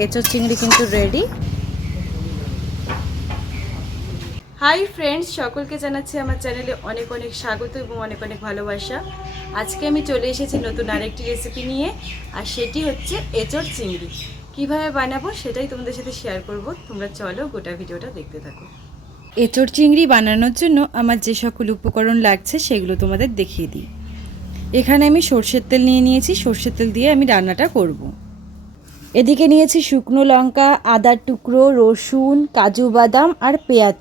এঁচোর চিংড়ি কিন্তু ready hi friends সকলকে জানাচ্ছি আমার চ্যানেলে অনেক অনেক স্বাগত এবং অনেক অনেক ভালোবাসা। আজকে আমি চলে এসেছি নতুন আরেকটি রেসিপি নিয়ে, আর সেটি হচ্ছে এঁচোর চিংড়ি। কীভাবে বানাবো সেটাই তোমাদের সাথে শেয়ার করব। তোমরা চলো গোটা ভিডিওটা দেখতে থাকো। এঁচোর চিংড়ি বানানোর জন্য আমার যে সকল উপকরণ লাগছে সেগুলো তোমাদের দেখিয়ে দিই। এখানে আমি সর্ষের তেল নিয়ে নিয়েছি। সর্ষের তেল দিয়ে আমি রান্নাটা করব। এদিকে নিয়েছি শুকনো লঙ্কা, আদার টুকরো, রসুন, কাজু বাদাম আর পেঁয়াজ।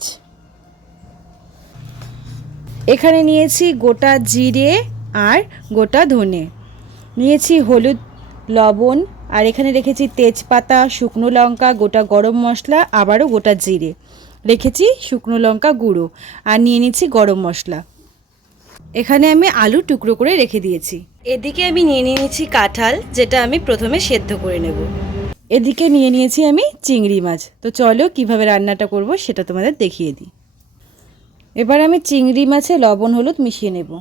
এখানে নিয়েছি গোটা জিরে আর গোটা ধনে। নিয়েছি হলুদ, লবণ আর এখানে রেখেছি তেজপাতা, শুকনো লঙ্কা, গোটা গরম মশলা, আবারও গোটা জিরে। রেখেছি শুকনো লঙ্কা গুঁড়ো আর নিয়ে নিচ্ছি গরম মশলা। এখানে আমি আলু টুকরো করে রেখে দিয়েছি। এদিকে আমি নিয়ে নিয়েছি কাঁঠাল, যেটা আমি প্রথমে সেদ্ধ করে নেব। এদিকে নিয়ে নিয়েছি আমি চিংড়ি মাছ। তো চলো, কীভাবে রান্নাটা করব সেটা তোমাদের দেখিয়ে দিই। এবার আমি চিংড়ি মাছে লবণ, হলুদ মিশিয়ে নেব।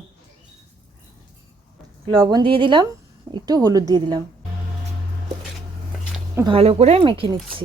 লবণ দিয়ে দিলাম, একটু হলুদ দিয়ে দিলাম। ভালো করে মেখে নিচ্ছি।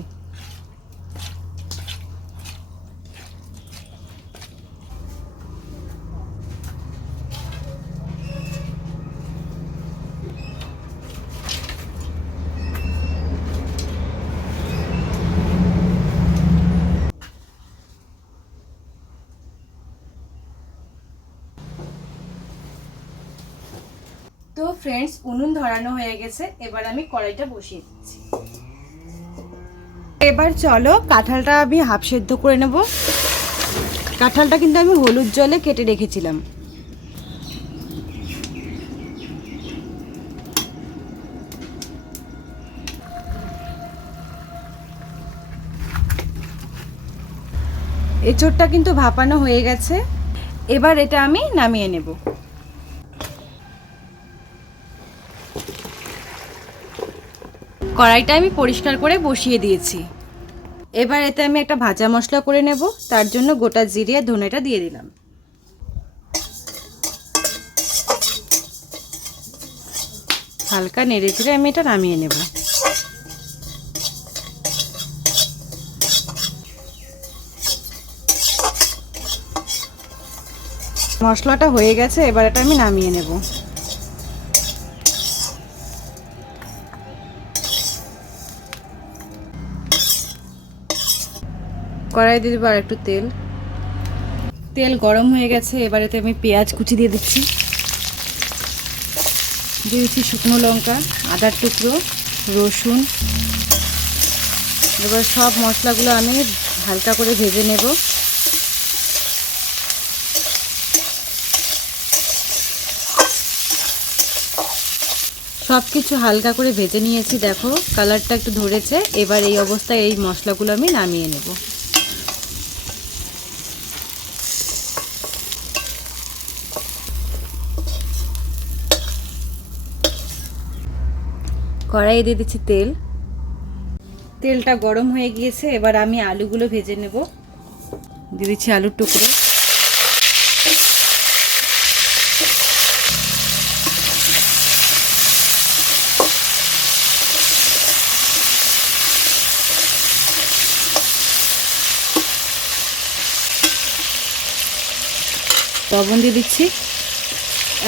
তো ফ্রেন্ডস উনুন ধরানো হয়ে গেছে। এবার আমি কড়াইটা বসিয়ে দিচ্ছি। এবার চলো কাঁঠালটা আমি হাফ সেদ্ধ করে নেব। কাঁঠালটা কিন্তু আমি হলুদ জলে কেটে রেখেছিলাম। এঁচোড়টা কিন্তু ভাপানো হয়ে গেছে। এবার এটা আমি নামিয়ে নেব। কড়াইটা আমি পরিষ্কার করে বসিয়ে দিয়েছি। এবার এতে আমি একটা ভাজা মশলা করে নেব, তার জন্য গোটা জিরে আর ধনেটা দিয়ে দিলাম। হালকা নেড়ে চেড়ে আমি এটা নামিয়ে নেব। মশলাটা হয়ে গেছে, এবার এটা আমি নামিয়ে নেব। কড়াই দিয়ে দেবো আর একটু তেল। তেল গরম হয়ে গেছে এবারেতে আমি পেঁয়াজ কুচি দিয়ে দিচ্ছি। দিয়ে দিচ্ছি শুকনো লঙ্কা, আদার টুকরো, রসুন। এবার সব মশলাগুলো আমি হালকা করে ভেজে নেব। সব কিছু হালকা করে ভেজে নিয়েছি, দেখো। কালারটা একটু ধরেছে, এবার এই অবস্থায় এই মশলাগুলো আমি নামিয়ে নেব। কড়াইয়ে দিয়ে দিচ্ছি তেল। তেলটা গরম হয়ে গিয়েছে, এবার আমি আলুগুলো ভেজে নেব। দিয়ে দিচ্ছি আলুর টুকরো। লবণ দিয়ে দিচ্ছি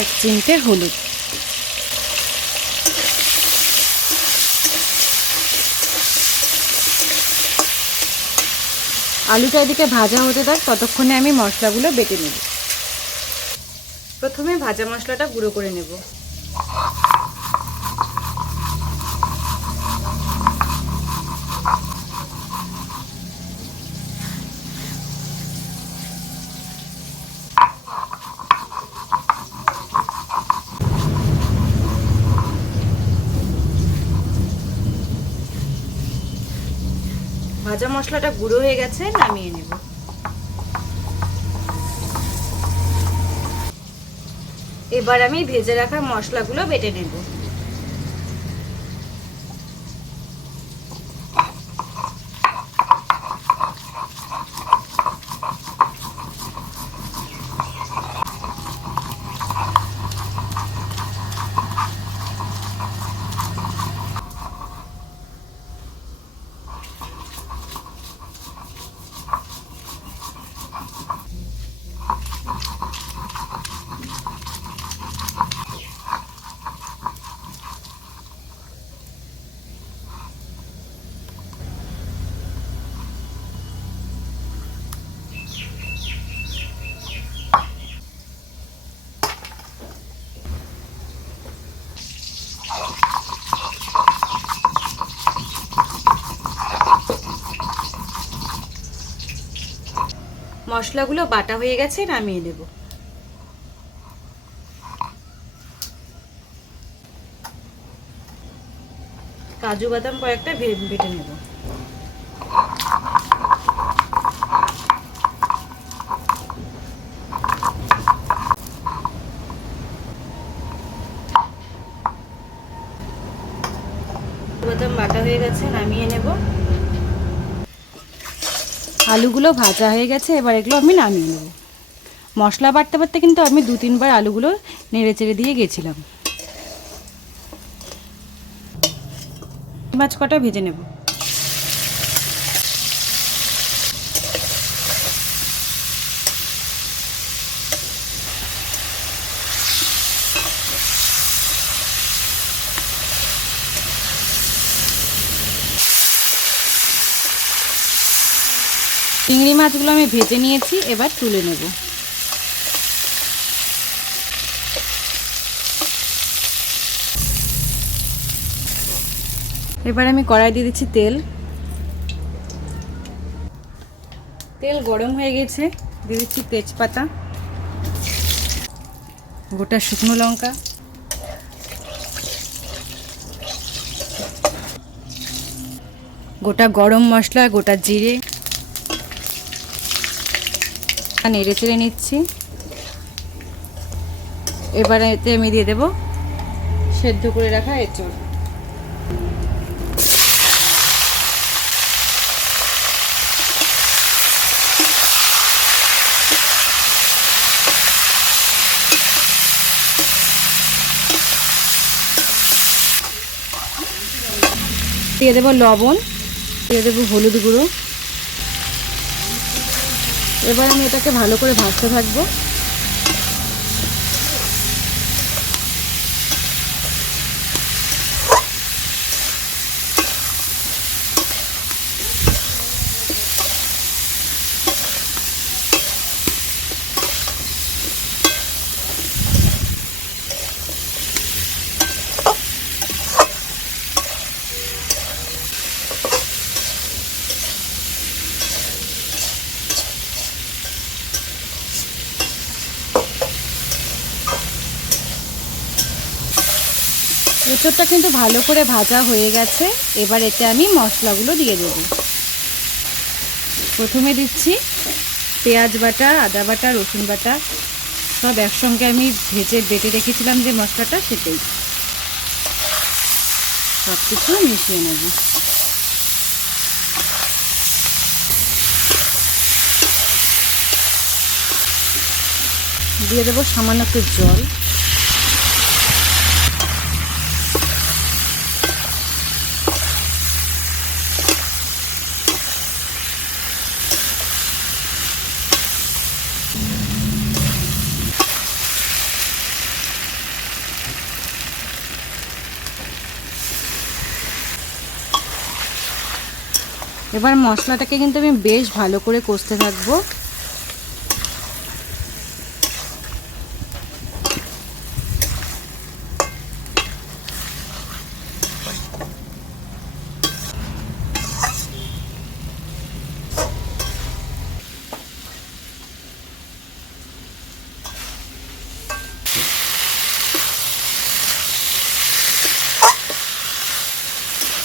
এক চিমটে হলুদ। আলুটা এদিকে ভাজা হতে থাক, ততক্ষণে আমি মশলাগুলো বেটে নেব। প্রথমে ভাজা মশলাটা গুঁড়ো করে নেব। ভাজা মশলাটা গুঁড়ো হয়ে গেছে নামিয়ে নেব। এবার আমি ভেজে রাখা মশলাগুলো বেটে নেব। মশলাগুলো বাটা হয়ে গেছে, নামিয়ে নেব। কাজু বাদাম কয়েকটা বেটে নেব। বাটা হয়ে গেছে, নামিয়ে নেব। আলুগুলো ভাজা হয়ে গেছে, এবার এগুলো আমি নামিয়ে নেব। মশলা বাড়তে বাড়তে কিন্তু আমি দু তিনবার আলুগুলো নেড়ে চেড়ে দিয়ে গেছিলাম। মাছ কটা ভেজে নেব? চিংড়ি মাছগুলো আমি ভেজে নিয়েছি, এবার তুলে নেব। এবার আমি কড়াই দিয়ে দিচ্ছি তেল। তেল গরম হয়ে গেছে, দিয়ে দিচ্ছি তেজপাতা, গোটা শুকনো লঙ্কা। গোটা গরম মশলা, গোটা জিরে। নেড়ে চেড়ে নিচ্ছি। এবারে এতে আমি দিয়ে দেবো সেদ্ধ করে রাখা এঁচড়। দিয়ে দেবো লবণ, দিয়ে দেবো হলুদ গুঁড়ো। এবার আমি এটাকে ভালো করে ভাজতে থাকব। এঁচোড়টা কিন্তু ভালো করে ভাজা হয়ে গেছে। এবার এতে আমি মশলাগুলো দিয়ে দেব। প্রথমে দিচ্ছি পেঁয়াজ বাটা, আদা বাটা, রসুন বাটা। সব একসঙ্গে আমি ভেজে বেটে রেখেছিলাম যে মশলাটা সেটাই। সব কিছু মিশিয়ে নেব। দিয়ে দেবো সামান্য একটু জল। এবার মশলাটাকে কিন্তু আমি বেশ ভালো করে কষতে থাকব।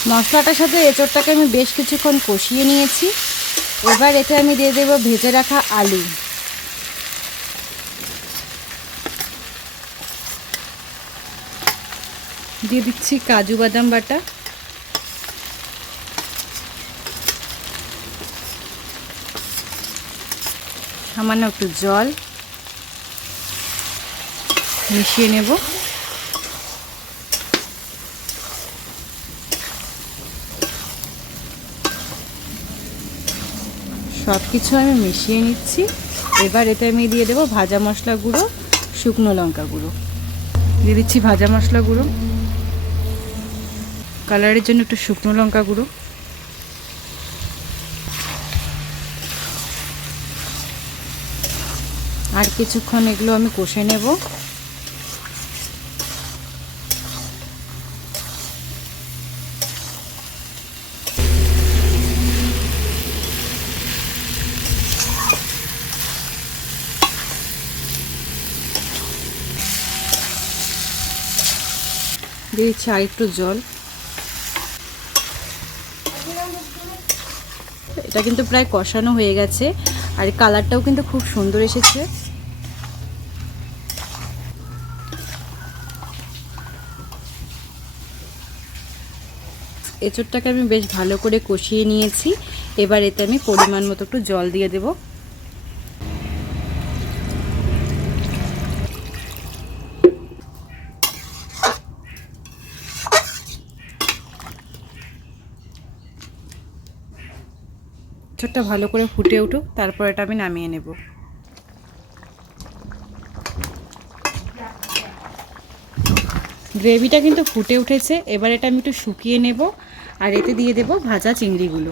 মশলাটার সাথে এঁচড়টাকে আমি বেশ কিছুক্ষণ কষিয়ে নিয়েছি। এবার এতে আমি দিয়ে দেবো ভেজে রাখা আলু। দিয়ে দিচ্ছি কাজু বাদাম বাটা। সামান্য একটু জল। মিশিয়ে নেব। সব কিছু আমি মিশিয়ে নিচ্ছি। এবার এতে আমি দিয়ে দেবো ভাজা মশলা গুঁড়ো, শুকনো লঙ্কা গুঁড়ো। দিয়ে দিচ্ছি ভাজা মশলা গুঁড়ো। কালারের জন্য একটু শুকনো লঙ্কা গুঁড়ো। আর কিছুক্ষণ এগুলো আমি কষে নেব। দিয়ে দিচ্ছি আর একটু জল। এটা কিন্তু প্রায় কষানো হয়ে গেছে, আর কালারটাও কিন্তু খুব সুন্দর এসেছে। এঁচড়টাকে আমি বেশ ভালো করে কষিয়ে নিয়েছি। এবার এতে আমি পরিমাণ মতো একটু জল দিয়ে দেবো। ছোটটা ভালো করে ফুটে উঠুক, তারপর এটা আমি নামিয়ে নেব। গ্রেভিটা কিন্তু ফুটে উঠেছে, এবার এটা আমি একটু শুকিয়ে নেব আর এতে দিয়ে দেব ভাজা চিংড়িগুলো।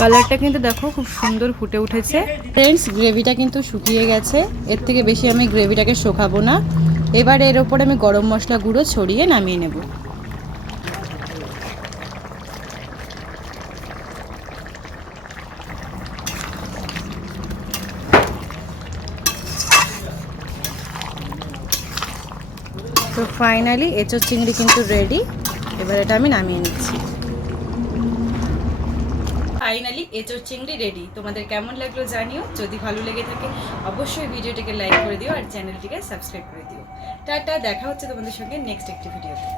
কালারটা কিন্তু দেখো খুব সুন্দর ফুটে উঠেছে। ফ্রেন্ডস গ্রেভিটা কিন্তু শুকিয়ে গেছে, এর থেকে বেশি আমি গ্রেভিটাকে শোকাবো না। এবার এর ওপর আমি গরম মশলা গুঁড়ো ছড়িয়ে নামিয়ে নেব। তো ফাইনালি এঁচোর চিংড়ি কিন্তু রেডি এবার এটা আমি নামিয়ে নিচ্ছি। ফাইনালি এঁচোর চিংড়ি রেডি তোমাদের কেমন লাগল জানিও। যদি ভালো লেগে থাকে, অবশ্যই ভিডিওটিকে লাইক করে দিও আর চ্যানেলটিকে সাবস্ক্রাইব করে দিও। টাটা, দেখা হচ্ছে তোমাদের সঙ্গে নেক্সট একটি ভিডিওতে